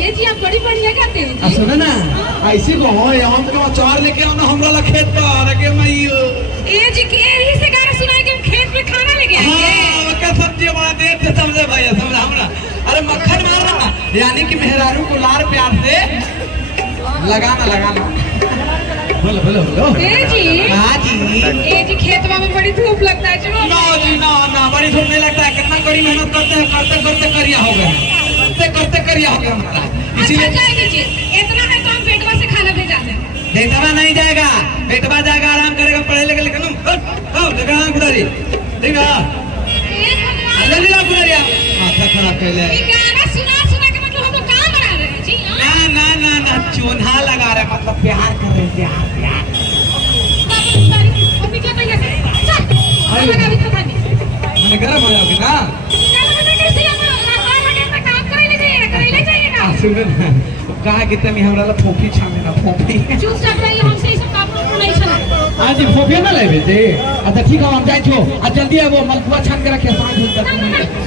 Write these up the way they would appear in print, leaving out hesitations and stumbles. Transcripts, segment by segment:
ये जी आप बड़ी बढ़िया गाते हैं जी। सुनो ना ऐसी को हो हम तो चार लेके आओ ना हमरा ला खेत पर के मइयो ये जी के ही से गाना सुनाई के हम खेत में खाना लेके आएंगे। हां का सब्जी बना दे थे समझे भाई समझ हमरा। अरे मक्खन मारना ना यानी कि मेहरारू को लार प्यार से लगाना बोलो बोलो बोलो। ए जी हां जी ए जी खेतवा में बड़ी धूप लगता है जी। ना जी ना बड़ी धूप नहीं लगता है। कितना कड़ी मेहनत करते करिया हो गया करते करिया हो गया हमारा। इसीलिए जाएंगे जी इतना है तो हम बेटवा से खाना भेजा दें। बेटवा नहीं जाएगा बेटवा जाएगा आराम करेगा पढ़े लिखे लेकिन देखा गुदारी देखा ले ले गुदारी माथा खराब कर ले। ये गाना सुना के मतलब हम लोग काम बना रहे हैं जी। ना चोन्हा लगा रहे मतलब प्यार कर रहे प्यार अभी क्या भैया चल लगा भी था मैंने गरम हो जाओगी ना सुनो ना कहा कि तनी हमरा ला फोफी छामे ना फोफी चुपचाप रहिए हमसे ये सब काम नहीं चला। आज फोफी ना लेबे जे अच्छा ठीक है हम जाई छो आ जल्दी है वो मलपुआ छान के रखे सांझ होता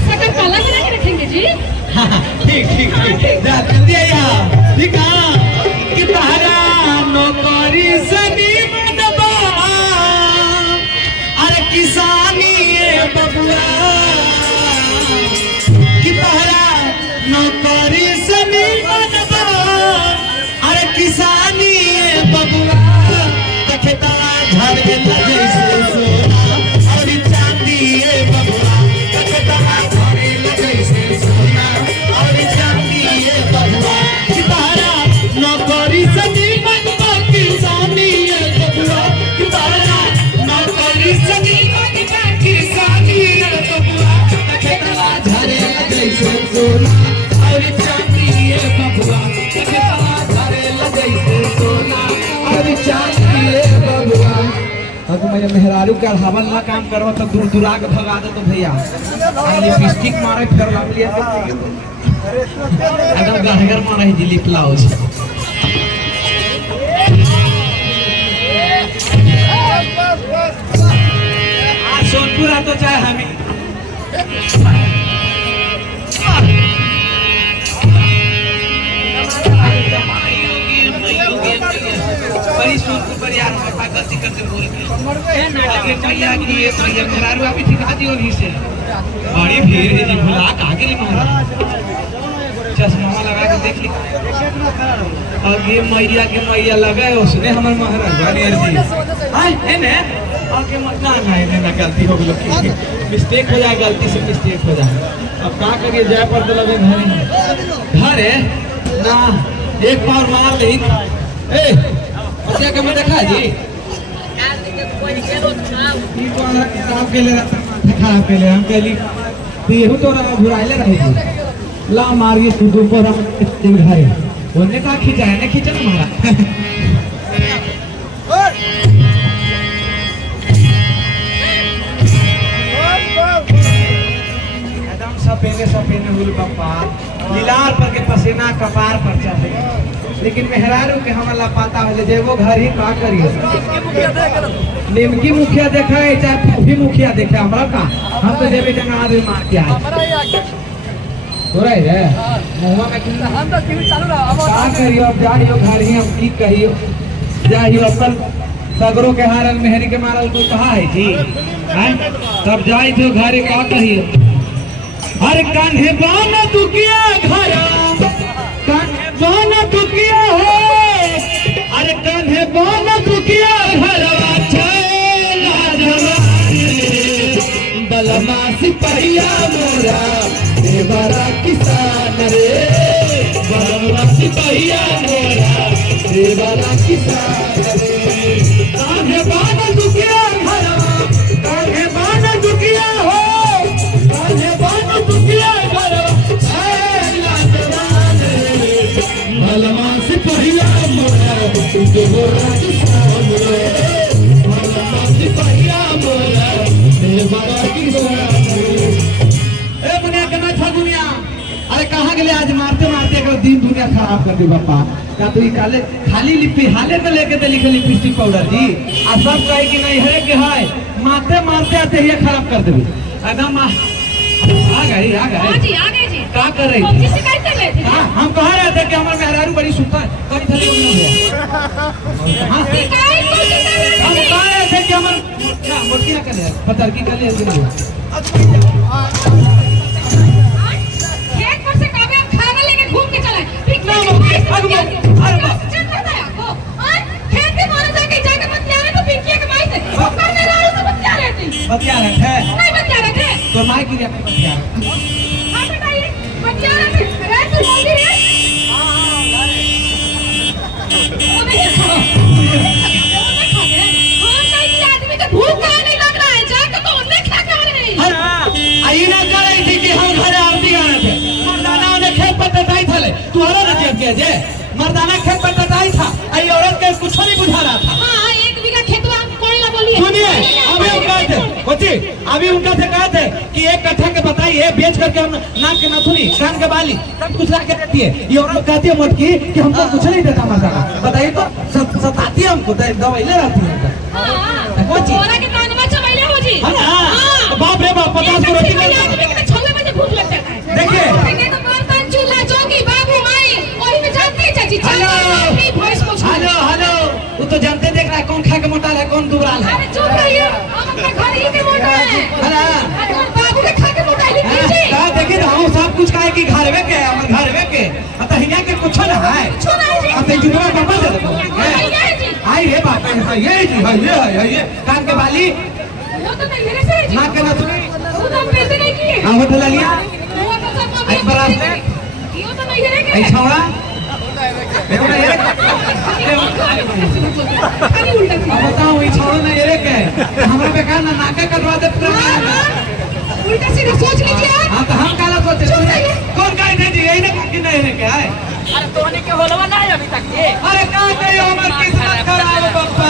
सकल काला बना के रखेंगे जी। हां ठीक जा जल्दी आइया ठीक है कि पहरा नौकरी सनी मनबा अरे किसानी ए बबुआ कि पहरा नौकरी सनी मनबा अरे किसानी ए बबुआ देखता घर गेला जैसे सोना और चांदी ए बबुआ देखता घर गेला जैसे सोना और चांदी ए बबुआ कि तारा नौकरी सनी मनबा किसानी ए बबुआ कि तारा नौकरी सनी मनबा किसानी ए बबुआ देखता घर गेला जैसे सोना और चांदी ए बबुआ देखता घर गेला जैसे सोना और चांदी ए बबुआ। अगर मेरे मेहरारू का हवन ना काम करवा तो दूर दूरा के भगा दे तो भैया लिपस्टिक मारे फिर लग लिया अगर गहगर मारे जी लिप ब्लाउज आज सोनपुरा तो चाहे हमें बड़ी सोनपुर पर यार मैं गलती करके बोल गया आगे भैया की ये भैया मेहरारू अभी ठिका दियो ही से बड़ी भीड़ है जी भुला आगे नहीं महाराज चश्मा लगा के देख ली और ये मैया के मैया लगा है उसने हमारे महाराज वानियर जी हां है ना आके मत ना गलती हो गई मिस्टेक हो जाए गलती से मिस्टेक हो जाए अब क्या करिए जय पर तो लगे घर है ना एक बार मार ले ए बच्चा के मैं देखा जी ई कोना किताब के ले खराब के ले हम कहली देहु तो रहा घुराइले रहे जी ला मारिए तू को हम दिन घरे ओने का खींचा है ने खींचा मारा एकदम सपेने हुल पप्पा लीलार पर के पसीना कपार पर चढ़े लेकिन मेहरारू के हमला पाता है जेबो घर ही का करिए निमकी मुखिया देखा है चाहे फूफी मुखिया देखा हमरा का हम तो देवे टंगा आदमी मार के आए हो रहा है मुंहवा में कितना हम तो टीवी चालू रहा अब का करियो अब जाइयो घर ही हम की कहियो जाइयो अपन सगरो के हारल मेहरी के मारल कोई कहा है जी हैं तब जाई तो घर का कहियो हर कान्हे बाना दुकिया घर कान्हे बाना दुकिया हो अरे कान्हे बाना दुकिया घरवा चला जवानी बलमा सिपहिया मोरा देवरा किसान रे बलमा सिपहिया मोरा देवरा किसान रे कान्हे बाना दुकिया घरवा कान्हे बाना दुकिया हो कान्हे बाना दुकिया घरवा चला जवानी बलमा सिपहिया मोरा देवरा किसान रे बलमा सिपहिया मोरा देवरा किसान रे। ए दुनिया के ना दुनिया अरे कहाँ गए आज मारते मारते अगर दिन दुनिया खराब कर दी बापा का तो काले खाली लिपि हाले में लेके तो लिखे लिपस्टिक पाउडर जी आ सब कहे कि नहीं है कि है मारते मारते आते ही खराब कर देबी एकदम आ गई हां जी आ गए जी क्या कर रही थी? किसी शिकायत कर रहे थे? हाँ, हम कह रहे थे कि हमारे मेहरारू बड़ी सुता है। कहीं थली उन्हें हो गया। हाँ, शिकायत को कर रहे हम थे? कह रहे थे कि हमारे क्या मूर्ति ना करे, पतरकी कर ले खेत पर से कभी हम खाना लेके घूम के चले पिकनिक के भाई से अरे बतिया बाप, अरे बाप। चल करता है आपको और खेत के माने जाके बतिया रहे तो पिकनिक के भाई से ऊपर में राड़ू से बतिया रहे थे बतिया रहे थे। नहीं बतिया रहे थे तो माई की जाके बतिया रहे। हाँ बताइए बतिया रहे थे अरे तू बोल रही है वो नहीं खाओ हम कहीं आदमी का भूख का नहीं लग रहा है जाके तो उन्हें क्या कर रहे हैं आई ना कह रही थी कि हम घर आरती गाने थे। मर्दाना ने खेत पर टटाई था ले, तू औरत ने जेब के जे मर्दाना खेत पर टटाई था। आई औरत के कुछ नहीं बुझा रहा था। हाँ 1 बीघा खेत में आप कोई ना बोलिए सुनिए, अभी हम कहे थे कोची, अभी उनका से कहे थे कि 1 कट्ठा के बताइए, बेच करके हम नाक के नथुनी, कान के बाली सब कुछ ला के देती है। ये औरत कहती है मोटकी कि हमको कुछ नहीं देता मर्दाना। बताइए तो सताती है हमको, दवाई ले रहती है। हाँ कोची बोरा के कान में चबाइले हो जी है ना? बाप रे बाप, 50 को रोटी नहीं। 6 बजे भूख लग जाता है देखिए। देखिए तो बर्तन चूल्हा चौकी बाबू माई वही में जानते हैं चाची चाची भैंस को हेलो हेलो, वो तो जानते देख रहा है कौन खा के मोटा है कौन दुबराल है। अरे चुप रहिए हम अपने घर ही के मोटा है ना? अरे और बाबू के खा के मोटा है नीचे का देखिए तो हम सब कुछ काहे कि घरवे के हमर घरवे के अत हिया के कुछ ना है। सुनाई जी अत जुड़वा बाबा दे दो। ये जी आई रे बाप रे, ये जी है ये कान के बाली वो तो नहीं मेरे से जी नाक के नथुनी वो तो हम पैसे नहीं किए हां होटल लिया। वो तो सब आई बरात में ये तो नहीं है आई छौड़ा देखो ये खाली उल्टा अब बताओ ये छौड़ा ना ये के हमरा बेकार ना नाके कटवा दे पूरा। उल्टा सीधा सोच लीजिए आप हां तो हम काला सोचे कौन काहे दे जी यही ना कि नहीं रे के है। अरे तोने के होलवा ना अभी तक ये अरे का कहे हमर किस्मत खराब बापा।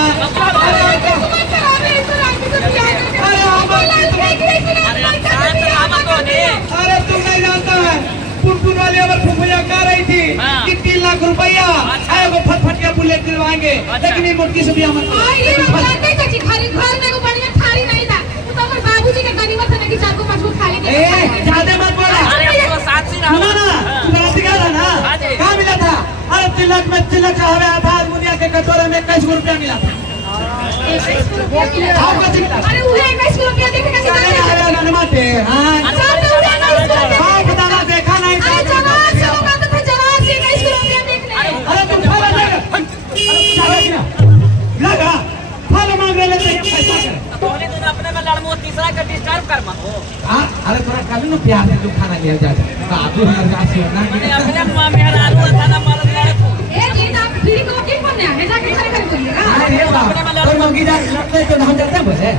अरे किस्मत खराब है इस रात में तो क्या करके अरे हमर अरे तुम नहीं जानता है पुनपुन वाली अमर फुफुया कह रही थी कि 3 लाख रुपया एगो फटफटिया बुलेट दिलवाएंगे, लेकिन ये मुर्गी से भी हमर ये बात नहीं चाची खाली घर में को बढ़िया थाली नहीं था वो तो हमारे बाबूजी के गनीमत है ना कि 4 को 5 को थाली दे ए ज्यादा मत बोला। अरे वो साथी ना सुना ना तू बराती गया था ना, कहाँ मिला था? अरे तिलक में तिलक चढ़ावे आया था, मुनिया के कटोरे में 21 रुपया मिला था। अरे उहे 21 रुपया देखे कैसे अरे ननमाते हां अच्छा तो उहे 21 रुपया बाप दादा देखा नहीं था। अरे जवाब से होगा तो फिर जवाब से 21 रुपया देख ले अरे तुम खा ले लगा फल मांग ले लेते हैं पैसा कर। तोने तो अपने में लड़मो तीसरा का डिस्टर्ब कर मत हो। हां अरे थोड़ा कल नु प्यार से तू खाना ले जा बाबू हमर गाछ से ना अरे अपने मां मेरा आलू था ना मरद लड़े को ए जी ना फ्री को वकील बनने है जाके खड़े कर बोलिएगा अरे बाप कोई मौगी जा लगते तो हम जाते बोले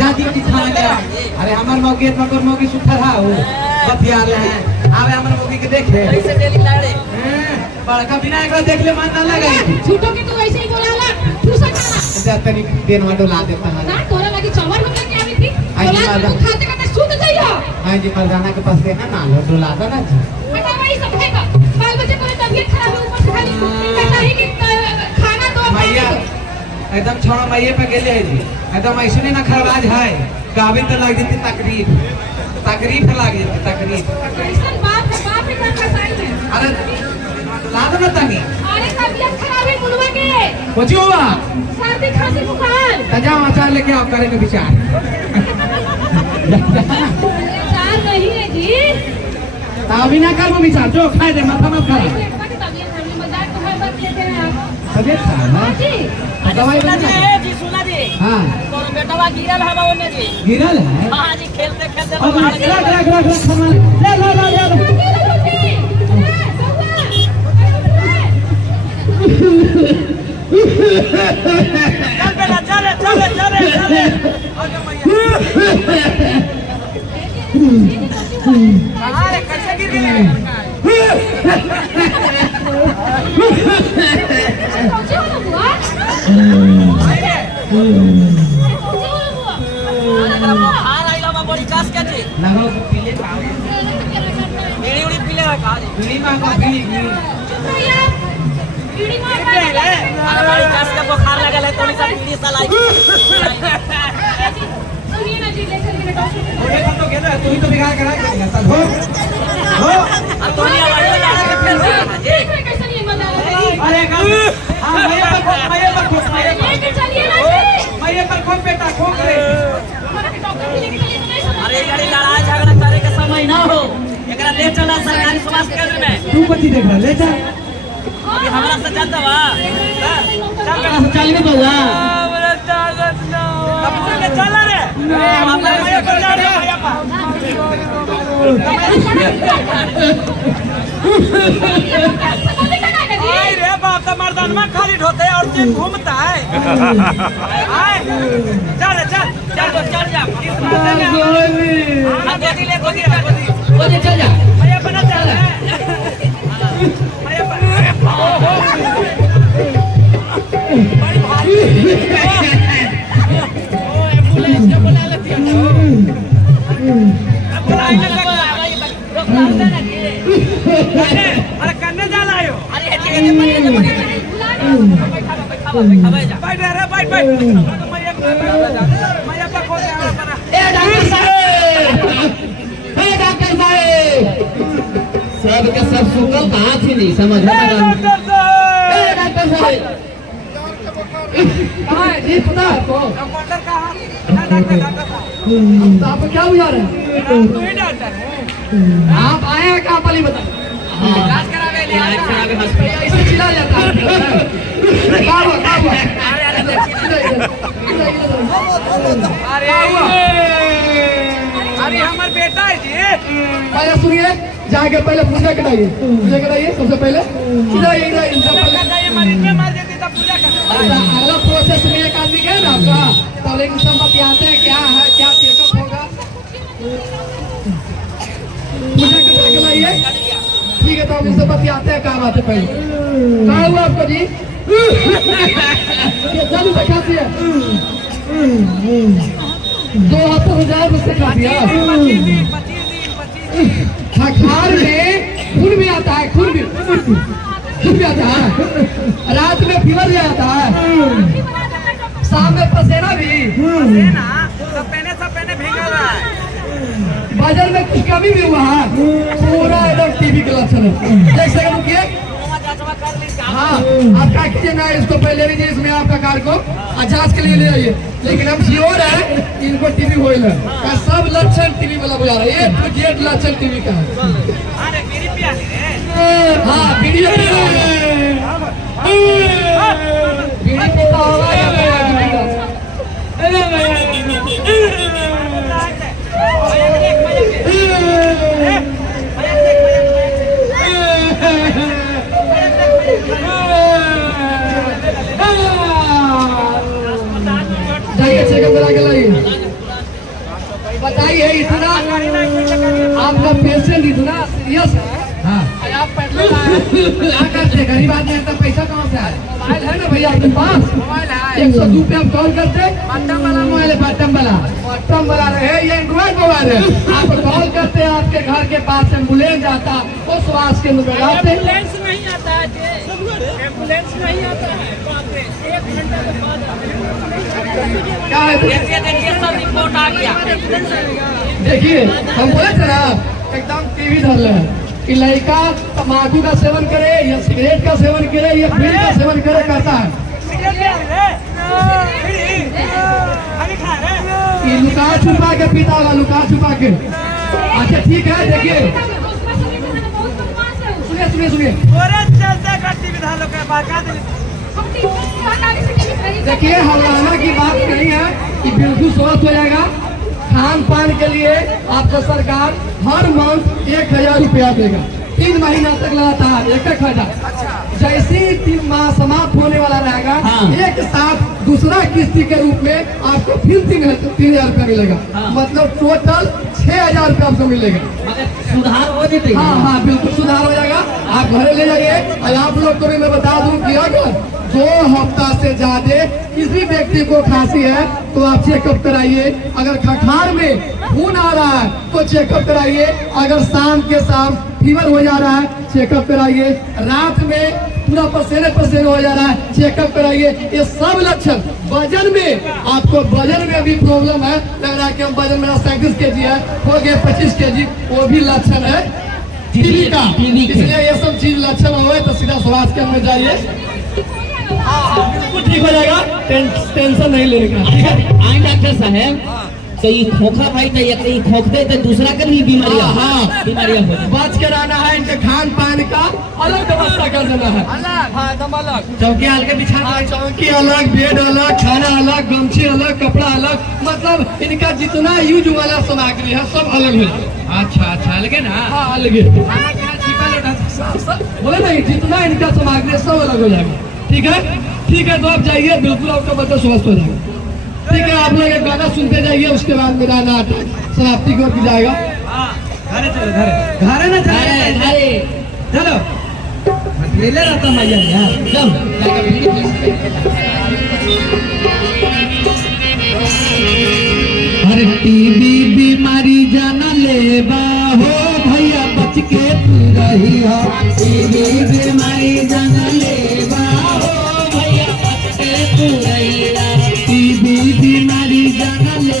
जाती की खाना ले अरे हमर मौगी इतना कर मौगी सुथर है वो बतिया ले हैं आवे हमर मौगी के देख ले ऐसे डेली लड़े बड़का बिना एक देख ले मन ना लगे झूठो के तू ऐसे ही बोलाला दूसरा खाना तनी देन में डोला देता है ना तोरा लगी चावल रुपया के आवी थी आई जी, बोला तू खाते खाते सूत जाइयो हां जी मर्दाना के पास है ना डोला था ना जी। बेटा भाई सब है का बाल बच्चे को तबीयत खराब है ऊपर से खाली कहता है कि खाना दो मैया एकदम छोड़ा मैये पे गेले है जी, एकदम ऐसे ना खरवाज है गावे तो लग जती तकरीफ लग जती तकरीफ। कैसन बाप है बाप इतना कसाई है अरे लाद ना तनी अरे तबीयत खराब है मुनवा के कुछ हुआ सर्दी खांसी बुखार तजाओ अचार लेके आओ करेंगे विचार। चार नहीं है जी अभी ना कर विचार जो खाए दे माथा मत खा बेटा की तबीयत खराब है मजाक तो हर बात लेते हैं आप तबीयत खराब हाँ है जी दवाई सुना बना जी जी सुना जी हां तो बेटवा गिरल हवा ओने जी गिरल है। हां जी खेलते खेलते अब बाहर रख गिरल रख रख रख सामान ले चल बेटा चले चले चले चले अरे कैसे गिर गए हार आइला में बड़ी कास के जी लगाओ पीले बीड़ी उड़ी पीले है का जी पीली मां का पीली अरे बड़ी कास के बुखार लगल है तो सब बीड़ी सलाई सुनिए ना जी, ले चलिए ना डॉक्टर। ओए पर तो कहता है तू ही तो बिगाड़ करा के तब हो अब तो नहीं आवाज में डाल के फिर से जी देख रहे कैसे नहीं मजा आ रहा है। अरे हां मैं लेके चलिए ना जी। पर खोप बेटा खोप रे हमारा के डॉक्टर के लेके चलिए तो नहीं समझ। अरे गाड़ी लड़ाई झगड़ा करे के समय ना हो, एकरा ले चला सरकारी स्वास्थ्य केंद्र में। तू कथी देख रहा ले जा अभी हमरा से चलता बा चल करा से चल में बउआ हमरा ताकत ना हो। अब पूरे के चला रे हमारे भैया को जा रे भैया पा। आई रे बाप का मर्दान में खाली ढोते और जिम घूमता है। आए चल चल चल चल जा इस रास्ते में हां गोदी ले गोदी ओजे चल जा भैया बना चल भैया बड़ी भारी ओ एम्बुलेंस के बुला लेती है बुला ले अरे करने जा लायो। अरे ये बैठ जा बैठ रे बैठ बैठ मैं खोल दे बना ए डॉक्टर साहब सब के सब सुकल बात ही नहीं समझ में डॉक्टर साहब ए डॉक्टर साहब कहां है जी पता है आपको डॉक्टर कहां है डॉक्टर साहब तो आपको क्या हुआ है तू ही डॉक्टर है आप आए हैं कहां पहले बताओ इलाज करावे ले इलाज करावे हॉस्पिटल ऐसे चिल्ला जाता है क्या हुआ अरे हमार बेटा है जी पहले सुनिए जाके पहले पूजा कराइए सबसे पहले इधर कहता ये मरीज में मार देती तब पूजा कर अगला प्रोसेस में एक आदमी गए ना आपका तो लेकिन सब बतियाते हैं क्या है क्या चेकअप होगा पूजा करा के लाइए ठीक है तो हम इससे बतियाते हैं क्या बात है पहले कहा हुआ आपको जी जल्दी से खाती है 2 हफ्ते हो जाए मुझसे खाती है 25 दिन खखार में खून भी आता है खून भी आता है रात में फीवर भी आता है शाम में पसेना भी ना सब पहने भीगा रहा है बाजार में कुछ कमी भी हुआ है पूरा एकदम टीबी के लक्षण है देख सकते रुकिए हाँ आप क्या कीजिए ना इसको पहले लीजिए इसमें आपका कार को जांच के लिए ले आइए लेकिन हम श्योर है इनको टीबी हो का सब लक्षण टीबी वाला बुझा रहा है ये लक्षण टीबी का है अरे बीड़ी पिया रे हाँ बीड़ी पीता होगा या जाइए चेकअप करा के लाइए बताइए इतना आपका पेशेंट इतना सीरियस है हाँ आप पेट्रोल क्या करते गरीब आदमी इतना पैसा कहाँ से आए मोबाइल है ना भैया आपके पास मोबाइल है 102 पे आप कॉल करते बटन वाला मोबाइल है बटन वाला रहे ये एंड्रॉइड मोबाइल है आप कॉल करते हैं आपके घर के पास एम्बुलेंस आता उस स्वास्थ्य केंद्र में जाते एम्बुलेंस नहीं आता है एम्बुलेंस नहीं आता है 1 घंटा के बाद क्या है देखिए सब रिपोर्ट आ गया। देखिए हम बोले थे ना एकदम टीवी धर ले कि लड़का तम्बाकू का सेवन करे या सिगरेट का सेवन करे या बीड़ी का सेवन करे करता है सिगरेट ले रे बीड़ी अभी खा रे ये लुका छुपा के पीता होगा लुका छुपा के अच्छा ठीक है देखिए सुनिए ओरे चलते गट्टी विधान लोग का बाका दे देखिए हल्लाना की बात नहीं है कि बिल्कुल स्वस्थ हो जाएगा खान पान के लिए आपको सरकार हर मंथ 1000 रुपया देगा 3 महीना तक लगातार 1,000 जैसे ही 3 माह समाप्त होने वाला रहेगा एक साथ दूसरा किस्ती के रूप में आपको फिर 3,000 रुपया मिलेगा मतलब टोटल 6,000 रुपया आपको मिलेगा सुधार हो जाते हाँ बिल्कुल सुधार हो जाएगा आप घरे ले जाइए और आप लोग को भी मैं बता दूं कि अगर 2 हफ्ता से ज्यादा किसी व्यक्ति को खांसी है तो आप चेकअप कराइए अगर खखार में खून आ रहा है तो चेकअप कराइए। अगर शाम के शाम फीवर हो जा रहा है चेकअप कराइए। रात में पूरा पसीने पसीने हो जा रहा है चेकअप कराइए। ये सब लक्षण वजन में, आपको वजन में भी प्रॉब्लम है, लग रहा है कि हम वजन मेरा 37 kg है, हो गया 25 kg, वो भी लक्षण है टीबी का। इसलिए ये सब चीज लक्षण हुए तो सीधा स्वास्थ्य केंद्र में जाइए, बिल्कुल ठीक हो जाएगा। टेंशन नहीं लेने का, ठीक है। आए डॉक्टर साहब, कहीं खोखा भाई तो या कहीं खोखते तो दूसरा का भी बीमारियां बीमारियां हो जाए। बच के रहना है। इनके खान पान का अलग व्यवस्था कर देना है। चौकी हल्के बिछा चौकी अलग, बेड अलग, खाना अलग, गमछी अलग, कपड़ा अलग, मतलब इनका जितना यूज वाला सामग्री है सब अलग हो जाए। अच्छा अलगे ना। हाँ अलग बोले नहीं, जितना इनका सामग्री है सब अलग हो जाएगा, ठीक है। ठीक है, तो आप जाइए, बिल्कुल आपका बच्चा स्वस्थ हो जाएगा, ठीक है। आप लोग एक गाना सुनते जाइए, उसके बाद मेरा नाटक समाप्ति की ओर की जाएगा। घरे चलो, घरे ना चलो, अकेले रहता मैया यार। अरे टीबी बीमारी जाना लेबा हो भैया, बच के तू रही हो। टीबी बीमारी जाना लेबा